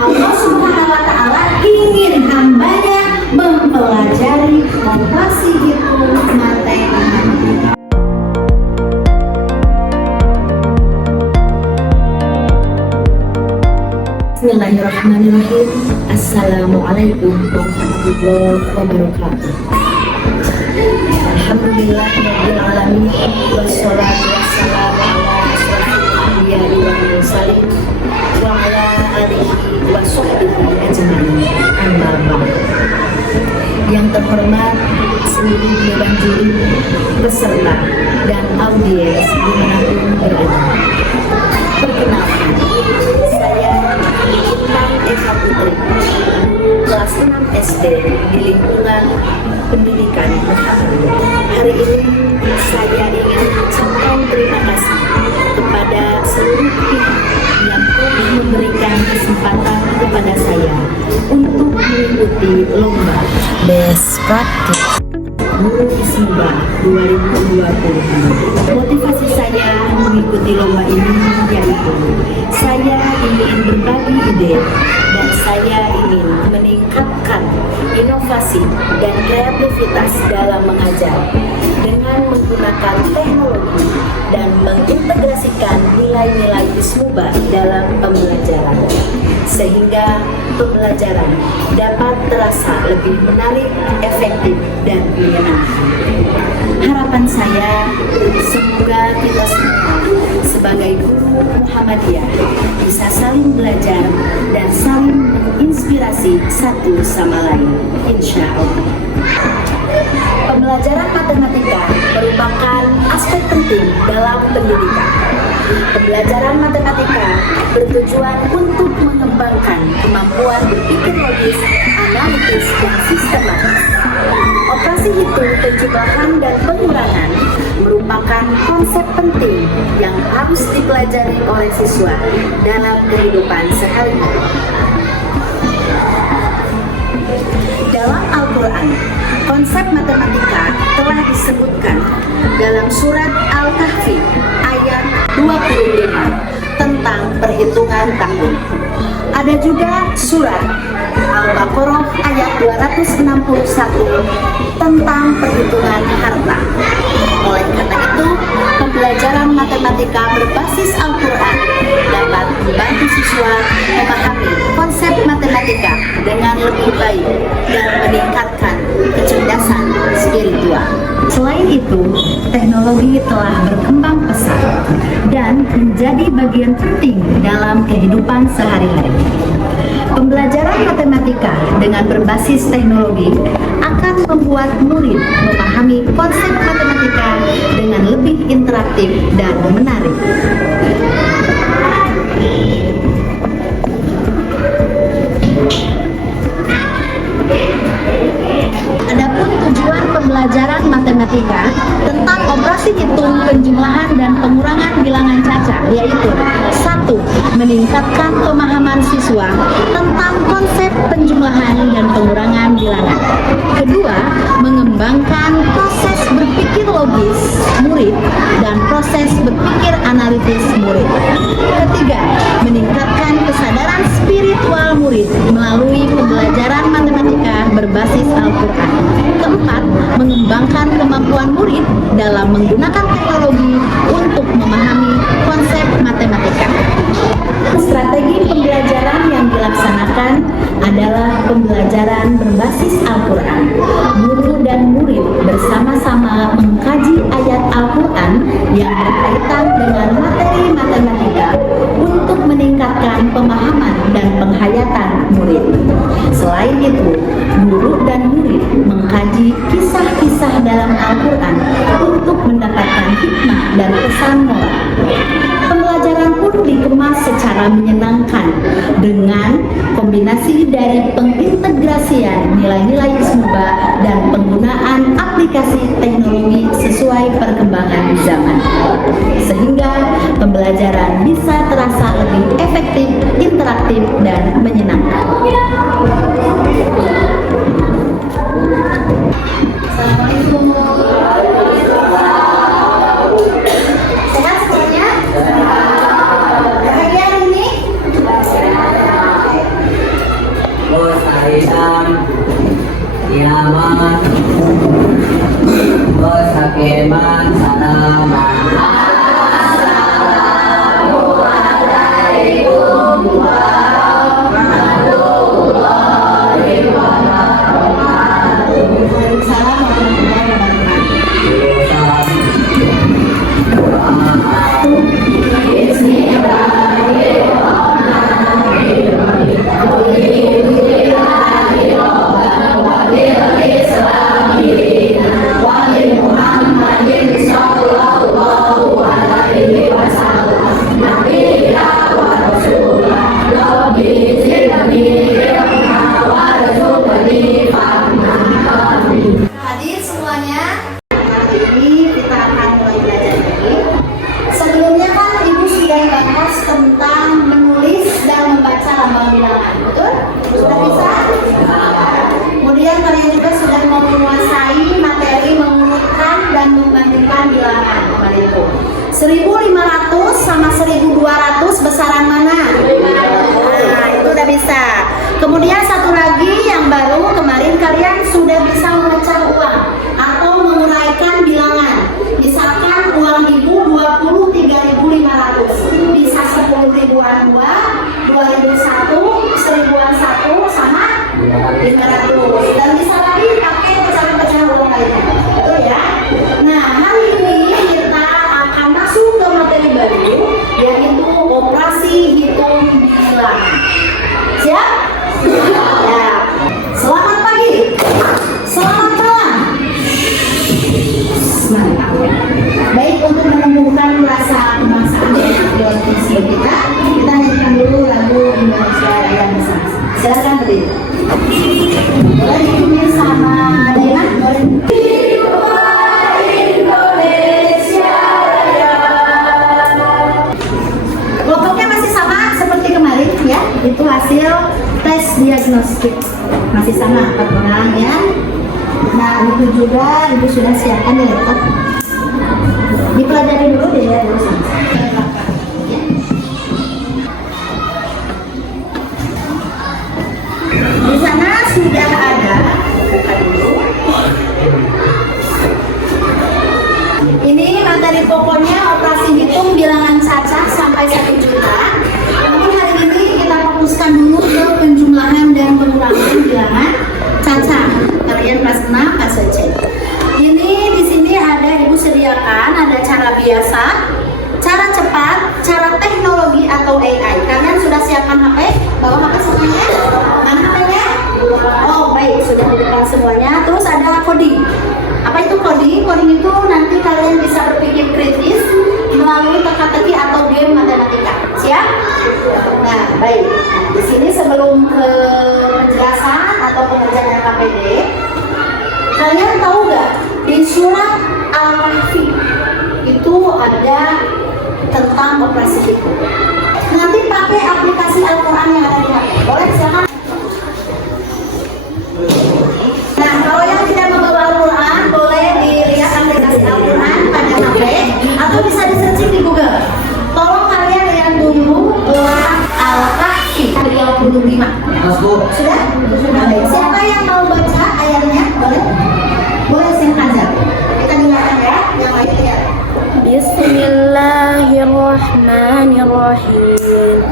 Allah Subhanahu wa Ta'ala ingin hambanya mempelajari operasi hitung matematika. Bismillahirrahmanirrahim. Assalamualaikum warahmatullahi wabarakatuh. Alhamdulillahirabbil alamin wassalatu wassalamu ala asyrofil anbiya'i wal mursalin wa ala alihi wa sahbihi ajmain. Amma ba'd. Yang terhormat seluruh dewan juri, peserta dan audiens dimanapun berada. Perkenalkan, saya Intan Eka Putri, kelas 6 SD di lingkungan pendidikan Muhammadiyah. Hari ini saya ingin mengucapkan terima kasih kepada seluruh pihak yang telah memberikan kesempatan kepada saya untuk mengikuti lomba Best Practice Guru Ismuba 2020. Motivasi saya mengikuti lomba ini yaitu saya ingin berbagi ide dan saya ingin meningkatkan inovasi dan kreativitas dalam mengajar dengan menggunakan teknologi dan mengintegrasikan nilai-nilai Ismuba dalam pembelajaran sehingga pembelajaran dapat terasa lebih menarik, efektif, dan menyenangkan. Harapan saya semoga kita semua sebagai guru Muhammadiyah bisa saling belajar dan saling menginspirasi satu sama lain, insya Allah. Pembelajaran matematika merupakan aspek penting dalam pendidikan. Pembelajaran matematika bertujuan untuk mengembangkan kemampuan berpikir logis, analitis, dan sistematis. Operasi hitung, penjumlahan, dan pengurangan merupakan konsep penting yang harus dipelajari oleh siswa dalam kehidupan sehari-hari. Dalam Al-Quran, konsep matematika telah disebutkan dalam surat Al-Kahfi ayat 25 tentang perhitungan tahun. Ada juga surat Al-Baqarah ayat 261 tentang perhitungan harta. Oleh karena itu, pembelajaran matematika berbasis Al-Quran dapat membantu siswa memahami konsep matematika dengan lebih baik dan meningkatkan kecerdasan spiritual. Selain itu, teknologi telah berkembang pesat dan menjadi bagian penting dalam kehidupan sehari-hari. Pembelajaran matematika dengan berbasis teknologi akan membuat murid memahami konsep matematika dengan lebih interaktif dan menarik. Adapun tujuan pembelajaran matematika tentang operasi hitung, penjumlahan, dan pengurangan bilangan cacat yaitu 1. Meningkatkan pemahaman siswa tentang konsep penjumlahan dan pengurangan bilangan. Kedua, mengembangkan proses berpikir logis murid dan proses berpikir analitis murid. Ketiga, meningkatkan kesadaran spiritual murid melalui pembelajaran matematika berbasis Al-Quran. Keempat, mengembangkan kemampuan murid dalam menggunakan teknologi untuk memahami konsep matematika. Strategi pembelajaran yang dilaksanakan adalah pembelajaran berbasis Al-Quran. Guru dan murid bersama-sama mengkaji ayat Al-Quran yang berkaitan dengan materi matematika untuk meningkatkan pemahaman dan penghayatan murid. Selain itu, guru dan murid mengkaji kisah-kisah dalam Al-Quran untuk mendapatkan hikmah dan pesan moral. Pembelajaran pun dikemas secara menyenangkan dengan kombinasi dari pengintegrasian nilai-nilai Ismuba dan penggunaan aplikasi teknologi sesuai perkembangan zaman, sehingga pembelajaran bisa terasa lebih efektif, interaktif, dan menyenangkan. Assalamualaikum. Sehat semuanya? Bahagia hari ini? Saidam Ilaman Bersakeman Salaman bilangan. 1.500 sama 1.200 besaran mana? Nah, itu udah bisa. Kemudian satu lagi yang baru, kemarin kalian sudah bisa memecah uang atau menguraikan bilangan. Misalkan uang ibu 23.500, bisa 10 ribuan 2, 2.001, 1.001 sama 500. Dan bisa lagi pakai pecahan-pecahan uang lainnya. Betul ya? Nah, hari ini kita akan masuk ke materi baru, yaitu operasi hitung bilangan. Siap? Ya. Selamat pagi. Selamat malam. Mantap. Baik, untuk menumbuhkan rasa kebangsaan dalam siswa kita nyanyikan dulu lagu Indonesia Raya bersama. Silakan berdiri. Boleh diikuti sama Dina? Boleh. Kelompoknya masih sama seperti kemarin ya. Itu hasil tes diagnostik. Masih sama 4 orang ya. Nah, itu juga ibu sudah siapkan di laptop. Dipelajari dulu deh ya dulu sama. Di sana sudah ada, buka dulu. Ini materi pokoknya operasi hitung bilangan cacah sampai 1 juta. Namun hari ini kita fokuskan dulu ke penjumlahan dan pengurangan bilangan cacah. Kalian kelas 6 fase C. Ini di sini ada ibu sediakan, ada cara biasa, cara cepat, cara teknologi atau AI. Kalian sudah siapkan HP? Bawa HP semuanya? Mana HP-nya? Oh baik, sudah di depan semuanya. Terus ada coding. Apa itu coding? Coding itu nanti kalian bisa berpikir kritis melalui teka-teki atau game matematika. Siap? Nah baik. Nah, di sini sebelum ke penjelasan atau pengerjaan KPD, kalian tahu nggak di surat Al-Kahfi itu ada tentang operasi hitung. Nanti pakai aplikasi Al-Quran yang ada di HP. Boleh silakan. Nah, kalau yang tidak membawa Al-Quran, boleh dilihat aplikasi Al-Quran pada HP atau bisa di-searching di Google. Tolong kalian lihat dulu surat Al-Kahfi 25. Sudah? Sudah. Siapa yang mau baca ayatnya? Boleh? Boleh silakan aja. Kita dengarkan ya. Yang lain lihat. Bismillahirrahmanirrahim.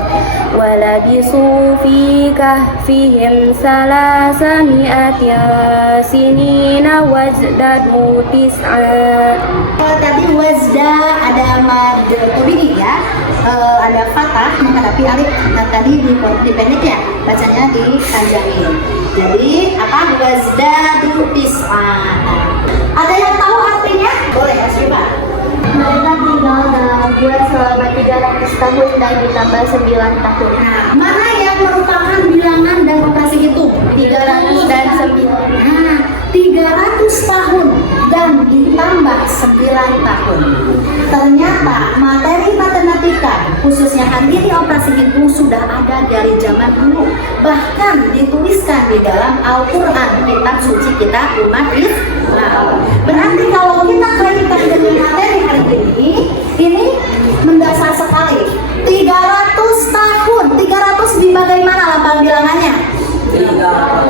Walabisu fi kahfihim salasami'atin sinina wazdadu tis'a. Tadi wazda ada mad tobini ya, ada fathah menghadapi alif. Nah tadi dipendek ya, bacanya dipanjangin. Jadi apa? Wazdadu tis'a. Ada yang tahu artinya? Boleh ya, coba. Mereka tinggal dalam gua selama 300 tahun dan ditambah 9 tahun. Nah, mana yang merupakan bilangan dan operasi hitung? 300 dan 9. Nah, 300 tahun dan ditambah 9 tahun. Ternyata materi matematika, khususnya hari operasi hitung sudah ada dari zaman dulu. Bahkan dituliskan di dalam Al-Quran, kitab suci kita umat Islam. Berarti kalau kita kaitkan dengan materi hari ini mendasar sekali. 300 tahun, 300 di bagaimana lambang bilangannya? 300.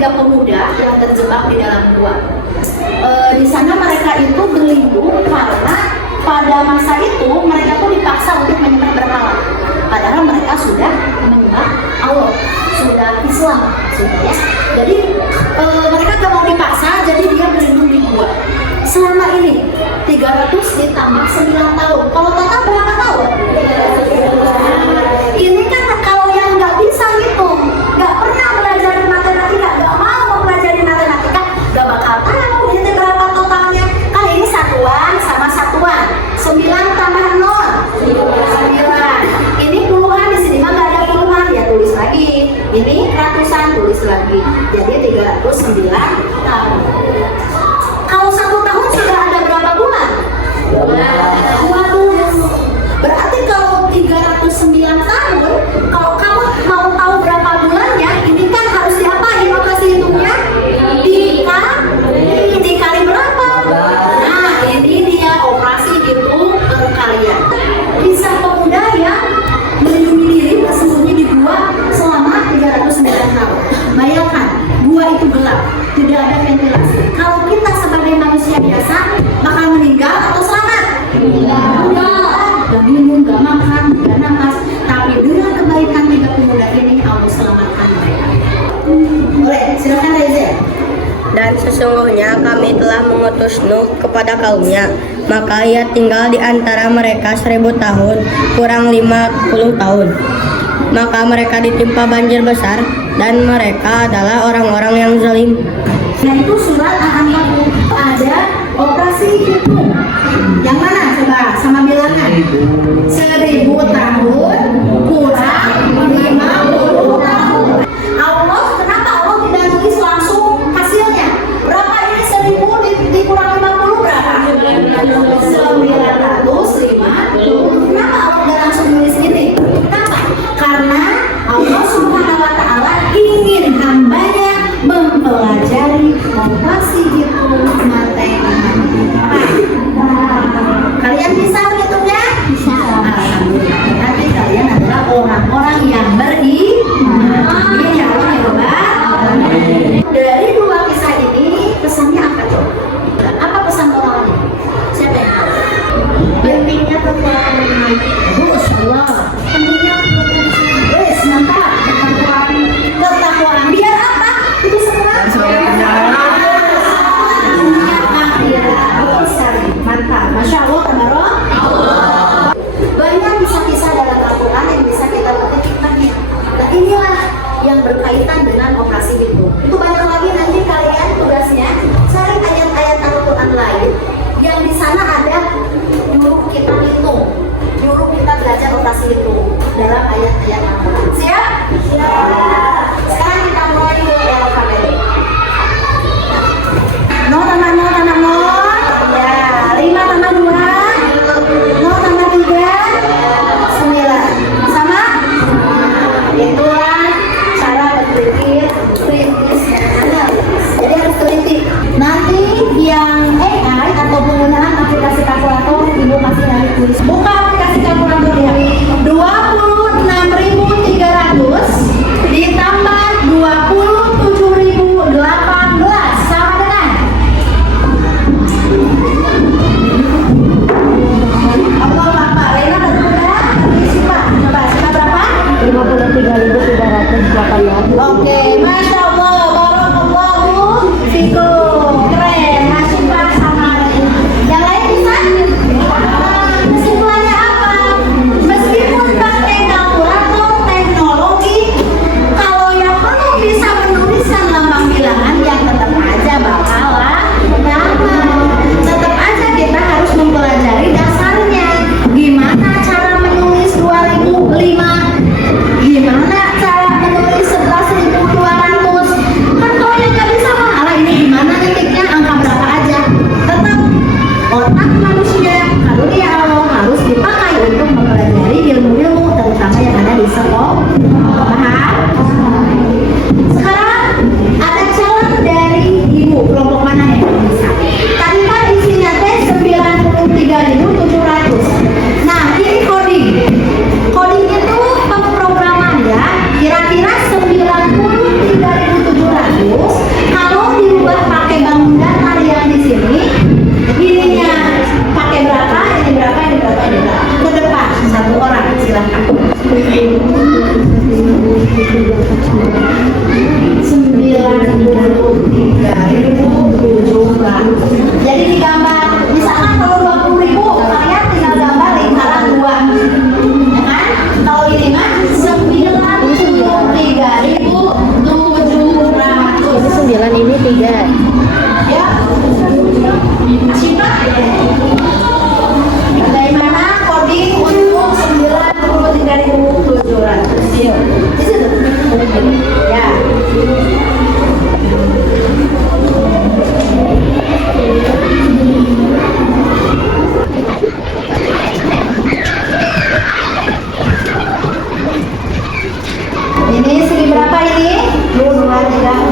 tiga pemuda yang terjebak di dalam gua. Di sana mereka itu berlindung karena pada masa itu mereka tuh dipaksa untuk menyembah berhala. Padahal mereka sudah menyembah Allah, sudah Islam, sudah ya. Jadi mereka gak mau dipaksa, jadi dia berlindung di gua. Selama ini 300 ditambah 9 tahun. Kalau total berapa tahun? Ini kan kalau yang nggak bisa hitung, nggak pernah belajar matematika, nggak mau mempelajari matematika, nggak bakal tahu ini berapa totalnya. Kan ini satuan sama satuan, 9 tambah 0, 9. Ini puluhan, di sini mah nggak ada puluhan, ya tulis lagi. Ini ratusan, tulis lagi. Jadi 309 tahun. Kalau 1 tahun sudah ada berapa bulan? 12. Berarti kalau 309 tahun, kalau kamu mau tahu berapa bulannya, ini kan harus diapain operasi hitungnya? Dikali berapa? Nah, ini dia operasi hitung perkalian. Kisah pemuda yang melindungi diri bersembunyi di gua selama 309 tahun. Bayangkan, gua itu gelap, tidak ada ventilasi. Kalau kita sebagai manusia biasa bakal meninggal atau selamat? Gak minum, gak makan, gak nafas. Tapi dengan kebaikan tiga pemuda ini Allah selamatkan mereka. Boleh, silakan Reza. Dan sesungguhnya kami telah mengutus Nuh kepada kaumnya, maka ia tinggal di antara mereka 1000 tahun, kurang 50 tahun. Maka mereka ditimpa banjir besar, dan mereka adalah orang-orang yang zalim. Nah itu surat Al-Ankabut. Ada operasi hitung. Yang mana coba sama bilangan? 1000 tahun kurang 50 tahun. Allah, kenapa Allah tidak tulis langsung hasilnya? Berapa ini 1000 dikurang 50 berapa? 950. Kenapa Allah tidak langsung tulis ini? Kenapa? Karena Allah Subhanahu wa Ta'ala ingin hambanya mempelajari operasi hitung matematika. Kalian bisa menghitungnya? Bisa. Alhamdulillah. Berarti kalian adalah orang-orang yang beriman. Amin ya Allah ya Rabbal. Dari dua kisah ini pesannya apa coba? Apa pesan moralnya? Siapa yang tahu? Pentingnya kekuatan. Masya Allah. Pentingnya wes mantap. Ketakwaan. Biar apa? Itu semua. Mantap, Masya Allah, tabarok. Banyak kisah-kisah dalam Al-Quran yang bisa kita petik hikmahnya. Nah inilah yang berkaitan dengan operasi hitung. Itu banyak lagi, nanti kalian tugasnya cari ayat-ayat Al-Quran lain yang di sana ada nyuruh kita hitung, nyuruh kita belajar operasi hitung dalam ayat-ayat Al-Quran. Siap? Siap. Sekarang kita mulai ke alfabet. No tambah no tambah no. Ya, 5 tambah 2. No tambah 3. 9. Sama? Itulah cara berpikir kritis ya.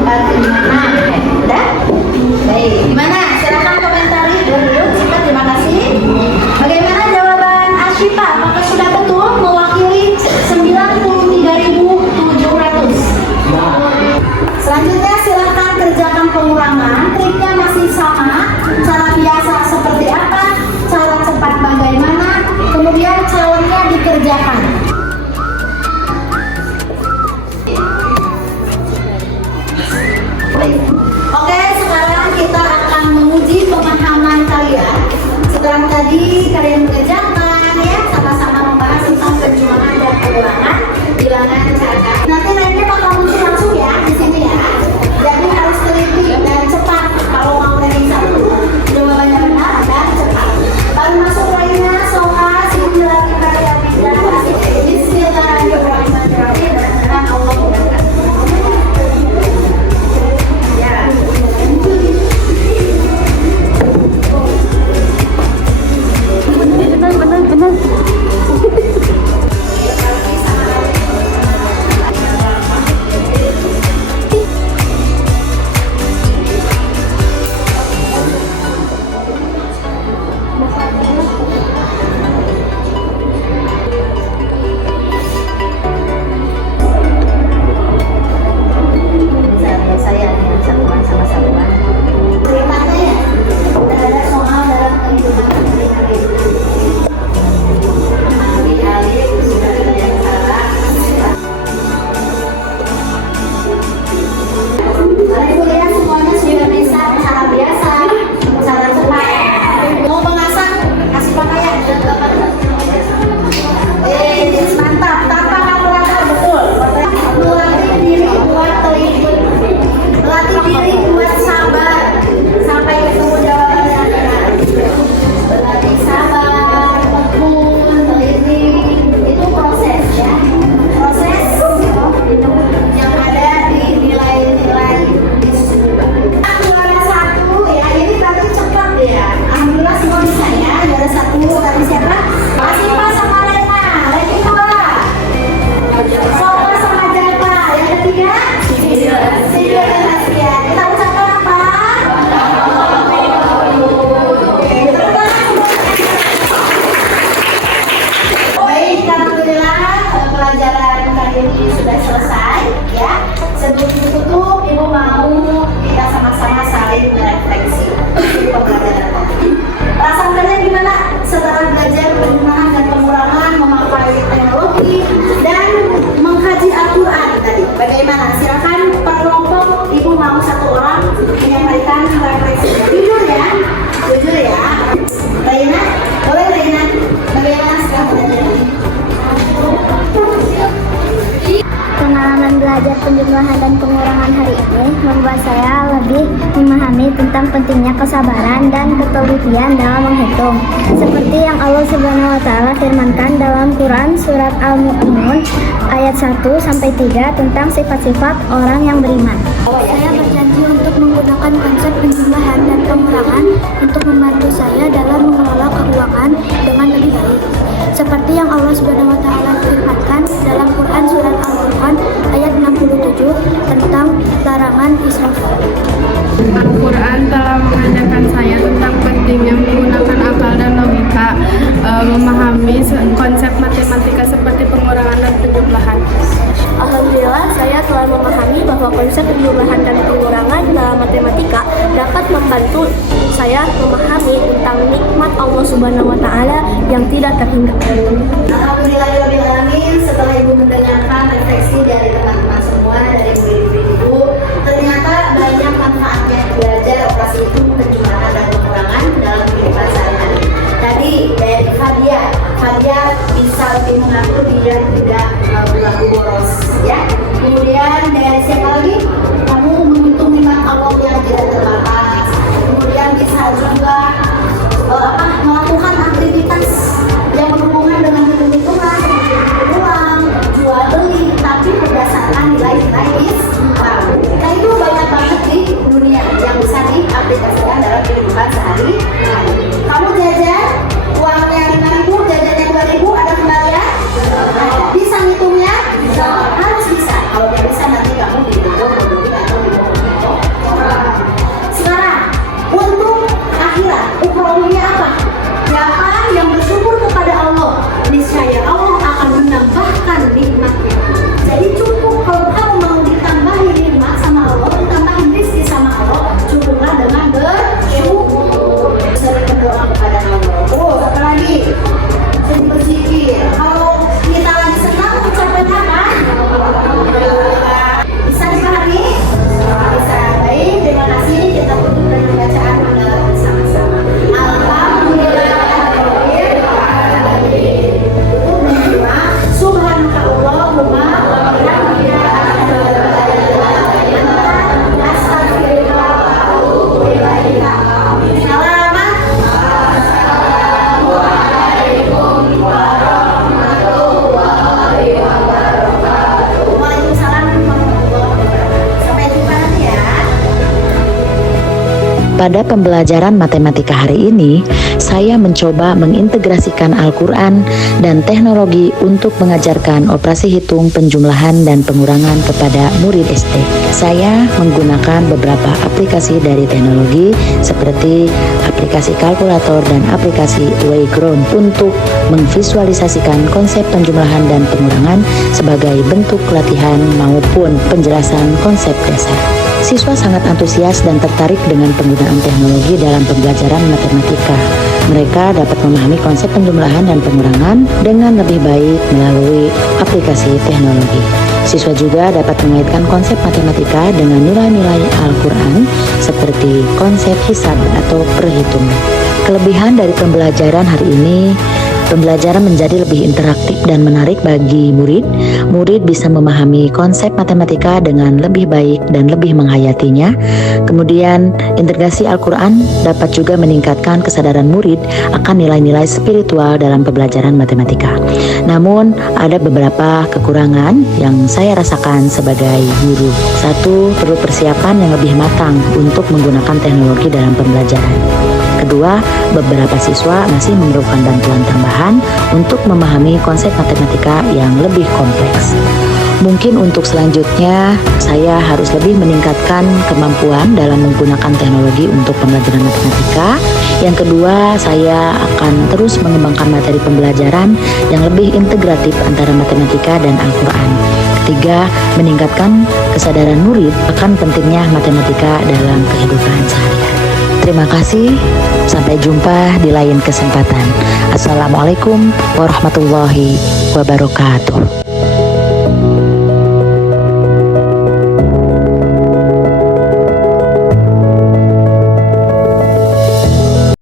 membantu di mana? Udah? Baik, gimana? Silakan komentari dulu. Cepat, terima kasih. Bagaimana jawaban Ashifa? Apakah sudah betul mewakili 93.700? Selanjutnya silakan kerjakan pengurangan. Triknya masih sama. Cara biasa seperti apa? Cara cepat bagaimana? Kemudian calonnya dikerjakan. Oke, sekarang kita akan menguji pemahaman kalian. Setelah tadi kalian mengerjakan ya, sama-sama membahas tentang penjumlahan dan pengurangan bilangan cacat. Nanti lainnya bakal muncul langsung ya di sini ya. Jadi harus teliti dan cepat kalau mau ranking 1. Jawabannya benar dan cepat. Baru masuk lainnya soal singular karya bidan masih Bismillahirrahmanirrahim. Dan Allah mudahkan. belajar penjumlahan dan pengurangan hari ini membuat saya lebih memahami tentang pentingnya kesabaran dan ketelitian dalam menghitung. Seperti yang Allah Subhanahu wa taala firmankan dalam Quran surat Al-Mu'minun ayat 1-3 tentang sifat-sifat orang yang beriman. Saya berjanji untuk menggunakan konsep penjumlahan dan pengurangan untuk membantu saya dalam mengelola keuangan dengan lebih baik. Seperti yang Allah Subhanahu wa taala firmankan dalam Quran surat Al-Furqan ayat 67 tentang larangan israf. Al-Quran telah mengajarkan saya tentang pentingnya menggunakan akal dan logika, memahami konsep matematika seperti pengurangan dan penjumlahan. Alhamdulillah, saya telah memahami bahwa konsep penjumlahan dan pengurangan dalam matematika dapat membantu saya memahami tentang nikmat Allah Subhanahu wa taala yang tidak terhingga. Alhamdulillahirrahmanirrahim. Setelah Ibu mendengarkan refleksi dari teman-teman semua, dari murid-murid Ibu, ternyata banyak manfaatnya belajar operasi hitung, penjumlahan dan pengurangan dalam kehidupan sehari-hari. Tadi dari Fadia bisa lebih mengatur biar tidak berlaku boros, ya. Kemudian dari siapa lagi? Kamu menghitung nikmat Allah yang tidak terbatas. Kemudian bisa juga melakukan aktivitas yang berhubungan dengan hitung-hitungan seperti uang, jual beli, tapi berdasarkan Pada pembelajaran matematika hari ini, saya mencoba mengintegrasikan Al-Quran dan teknologi untuk mengajarkan operasi hitung, penjumlahan, dan pengurangan kepada murid SD. Saya menggunakan beberapa aplikasi dari teknologi seperti aplikasi kalkulator dan aplikasi Wayground untuk memvisualisasikan konsep penjumlahan dan pengurangan sebagai bentuk latihan maupun penjelasan konsep dasar. Siswa sangat antusias dan tertarik dengan penggunaan teknologi dalam pembelajaran matematika. Mereka dapat memahami konsep penjumlahan dan pengurangan dengan lebih baik melalui aplikasi teknologi. Siswa juga dapat mengaitkan konsep matematika dengan nilai-nilai Al-Quran seperti konsep hisab atau perhitungan. Kelebihan dari pembelajaran hari ini, pembelajaran menjadi lebih interaktif dan menarik bagi murid. Murid bisa memahami konsep matematika dengan lebih baik dan lebih menghayatinya. Kemudian, integrasi Al-Quran dapat juga meningkatkan kesadaran murid akan nilai-nilai spiritual dalam pembelajaran matematika. Namun, ada beberapa kekurangan yang saya rasakan sebagai guru. Satu, perlu persiapan yang lebih matang untuk menggunakan teknologi dalam pembelajaran. Kedua, beberapa siswa masih memerlukan bantuan tambahan untuk memahami konsep matematika yang lebih kompleks. Mungkin untuk selanjutnya, saya harus lebih meningkatkan kemampuan dalam menggunakan teknologi untuk pembelajaran matematika. Yang kedua, saya akan terus mengembangkan materi pembelajaran yang lebih integratif antara matematika dan Al-Quran. Ketiga, meningkatkan kesadaran murid akan pentingnya matematika dalam kehidupan sehari-hari. Terima kasih, sampai jumpa di lain kesempatan. Assalamualaikum warahmatullahi wabarakatuh.